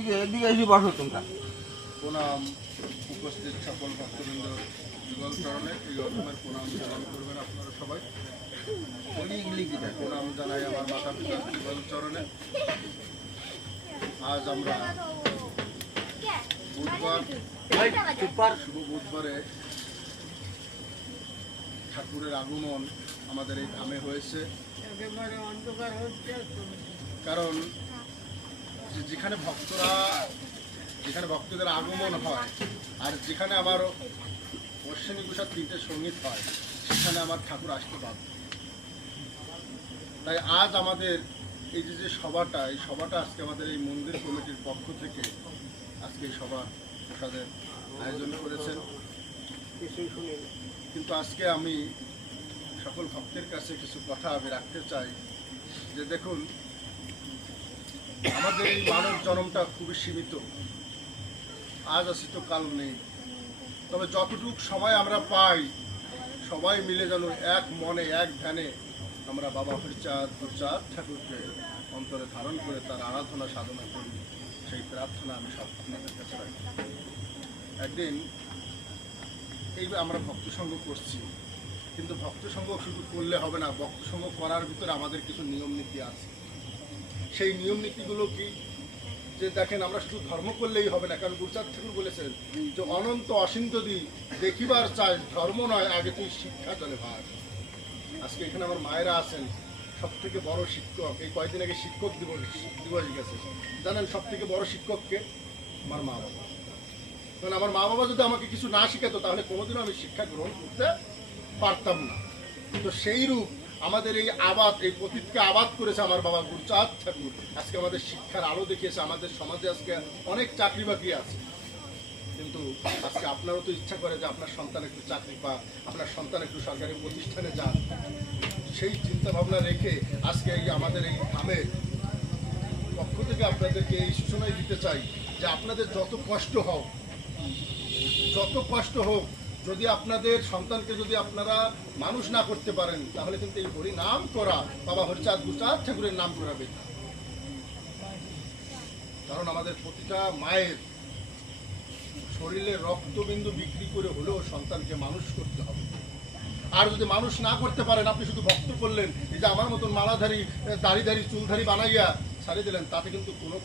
এদিকে এদিকে এসে বসো তোমরা। প্রণাম। উপস্থিত সকল ভক্তবৃন্দ যুগল চরণে এই প্রণাম প্রণাম করবেন আপনারা সবাই। প্রণাম জানাই আমার মাতা পিতা যুগল চরণে। আজ আমরা বুধবার শুভ বুধবারে ঠাকুরের আগমন আমাদের এই ধামে হয়েছে। কারণ যেখানে ভক্তরা, যেখানে ভক্তদের আগমন হয় আর যেখানে আমার অশ্বিনী কুষার তিনটে সংগীত হয়, সেখানে আমার ঠাকুর আসতে বাধ্য। তাই আজ আমাদের এই যে যে সভাটা, এই সভাটা আজকে আমাদের এই মন্দির কমিটির পক্ষ থেকে আজকে এই সভা প্রসাদের আয়োজন করেছেন। কিন্তু আজকে আমি সকল ভক্তের কাছে কিছু কথা আমি রাখতে চাই যে দেখুন আমাদের এই মানব জন্মটা খুবই সীমিত। আজ আছে তো কাল নেই। তবে যতটুক সময় আমরা পাই, সবাই মিলে যেন এক মনে, এক ধ্যানে আমরা বাবা হরিচাঁদ গুরচাঁদ ঠাকুরকে অন্তরে ধারণ করে তার আরাধনা, সাধনা করি। সেই প্রার্থনা আমি সব আপনাদের কাছে রাখি। একদিন এই আমরা ভক্ত সঙ্গ করছি, কিন্তু ভক্ত সঙ্গ শুধু করলে হবে না ভক্ত সঙ্গ করার ভিতরে আমাদের কিছু নিয়ম নীতি আছে। সেই নিয়ম নীতিগুলো কি? যে দেখেন, আমরা শুধু ধর্ম করলেই হবে না, কারণ গুরুচাঁদ ঠাকুর বলেছেন যে অনন্ত অসীম যদি দেখিবার চাই ধর্ম নয়, আগে তুই শিক্ষা চলে ভার। আজকে এখানে আমার মায়েরা আছেন সব থেকে বড় শিক্ষক। এই কয়েকদিন আগে শিক্ষক দিবস দিবস গেছে। জানেন সব থেকে বড় শিক্ষককে আমার মা বাবা। কারণ আমার মা বাবা যদি আমাকে কিছু না শিখাতো, তাহলে কোনোদিনও আমি শিক্ষা গ্রহণ করতে পারতাম না। তো সেই রূপ আমাদের এই আবাদ, এই পতীতকে আবাদ করেছে আমার বাবা গুরুচাঁদ ঠাকুর। আজকে আমাদের শিক্ষার আলো দেখিয়েছে, আমাদের সমাজে আজকে অনেক চাকরি বাকরি আছে। কিন্তু আজকে আপনারও তো ইচ্ছা করে যে আপনার সন্তান একটু চাকরি পা আপনার সন্তান একটু সরকারি প্রতিষ্ঠানে যান সেই চিন্তা ভাবনা রেখে আজকে এই আমাদের এই ধামের পক্ষ থেকে আপনাদেরকে এই সূচনাই দিতে চাই যে আপনাদের যত কষ্ট হোক, যত কষ্ট হোক যদি আপনাদের সন্তানকে যদি আপনারা মানুষ না করতে পারেন, তাহলে কিন্তু এই হরি নাম করা বাবা হরিচাঁদ গুচাঁদ ঠাকুরের নাম করাবে। কারণ আমাদের প্রতিটা মায়ের শরীরে রক্তবিন্দু বিক্রি করে হলেও সন্তানকে মানুষ করতে হবে। আর যদি মানুষ না করতে পারেন, আপনি শুধু ভক্ত করলেন, এই যে আমার মতন মালাধারী দাড়িধারী, চুলধারী বানাইয়া ছাড়িয়ে দিলেন, তাতে কিন্তু কোনো